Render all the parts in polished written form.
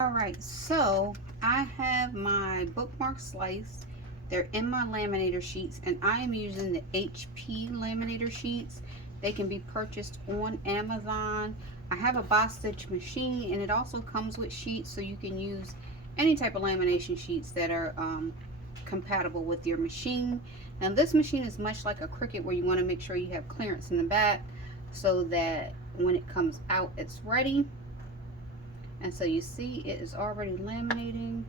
Alright, so I have my bookmark slice. They're in my laminator sheets, and I am using the HP laminator sheets. They can be purchased on Amazon. I have a box stitch machine, and it also comes with sheets, so you can use any type of lamination sheets that are compatible with your machine. Now this machine is much like a Cricut, where you want to make sure you have clearance in the back so that when it comes out it's ready. And so you see it is already laminating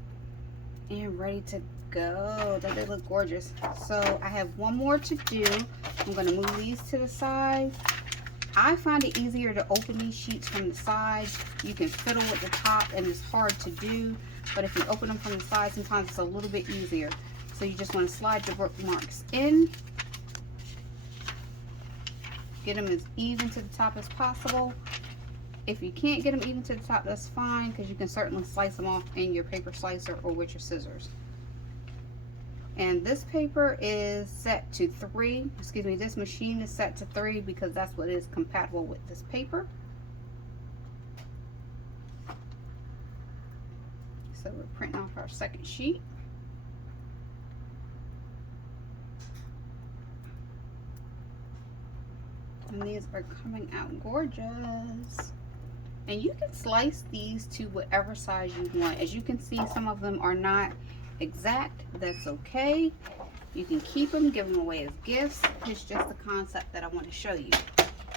and ready to go. Don't they look gorgeous? So I have one more to do. I'm going to move these to the side. I find it easier to open these sheets from the side. You can fiddle with the top and it's hard to do, but if you open them from the side, sometimes it's a little bit easier. So you just want to slide your bookmarks in, get them as even to the top as possible. If you can't get them even to the top, that's fine, because you can certainly slice them off in your paper slicer or with your scissors. And this paper is set to 3. Excuse me, this machine is set to 3 because that's what is compatible with this paper. So we're printing off our second sheet. And these are coming out gorgeous. And you can slice these to whatever size you want. As you can see, some of them are not exact. That's okay. You can keep them, give them away as gifts. It's just the concept that I want to show you.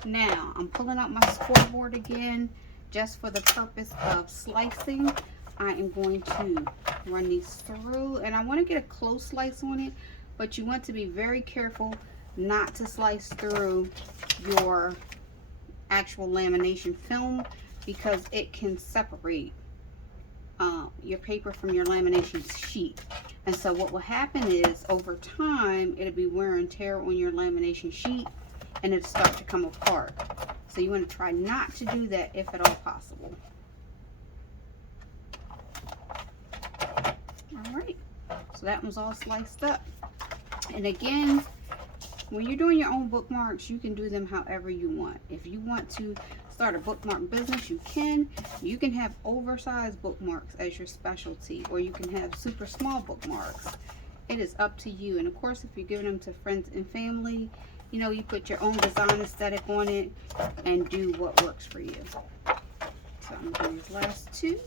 Now, I'm pulling out my scoreboard again, just for the purpose of slicing. I am going to run these through, and I want to get a close slice on it, but you want to be very careful not to slice through your actual lamination film, because it can separate your paper from your lamination sheet. And so what will happen is, over time, it'll be wear and tear on your lamination sheet, and it'll start to come apart. So you want to try not to do that if at all possible. Alright, so that one's all sliced up. And again, when you're doing your own bookmarks, you can do them however you want. If you want to start a bookmark business, you can. You can have oversized bookmarks as your specialty, or you can have super small bookmarks. It is up to you. And of course, if you're giving them to friends and family, you know, you put your own design aesthetic on it and do what works for you. So I'm doing these last two.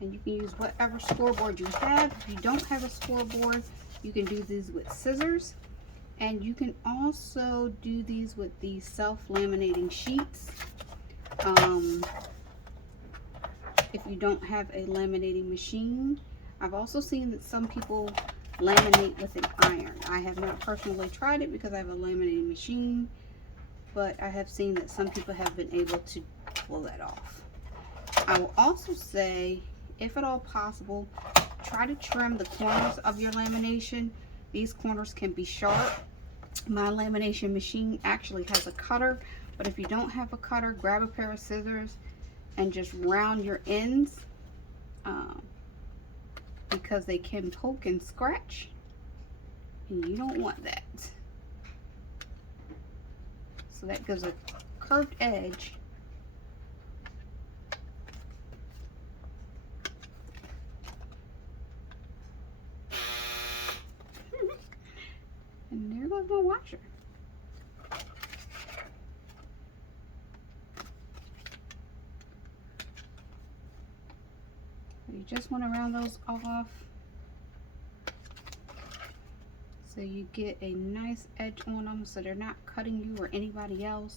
And you can use whatever scoreboard you have. If you don't have a scoreboard, you can do these with scissors. And you can also do these with these self-laminating sheets. If you don't have a laminating machine. I've also seen that some people laminate with an iron. I have not personally tried it because I have a laminating machine, but I have seen that some people have been able to pull that off. I will also say, if at all possible, try to trim the corners of your lamination. These corners can be sharp. My lamination machine actually has a cutter, but if you don't have a cutter, grab a pair of scissors and just round your ends, because they can poke and scratch, and you don't want that. So that gives a curved edge. And there goes my washer. You just want to round those off so you get a nice edge on them, so they're not cutting you or anybody else.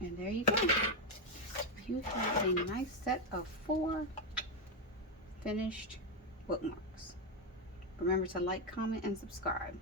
And there you go. You have a nice set of 4 finished bookmarks. Remember to like, comment, and subscribe.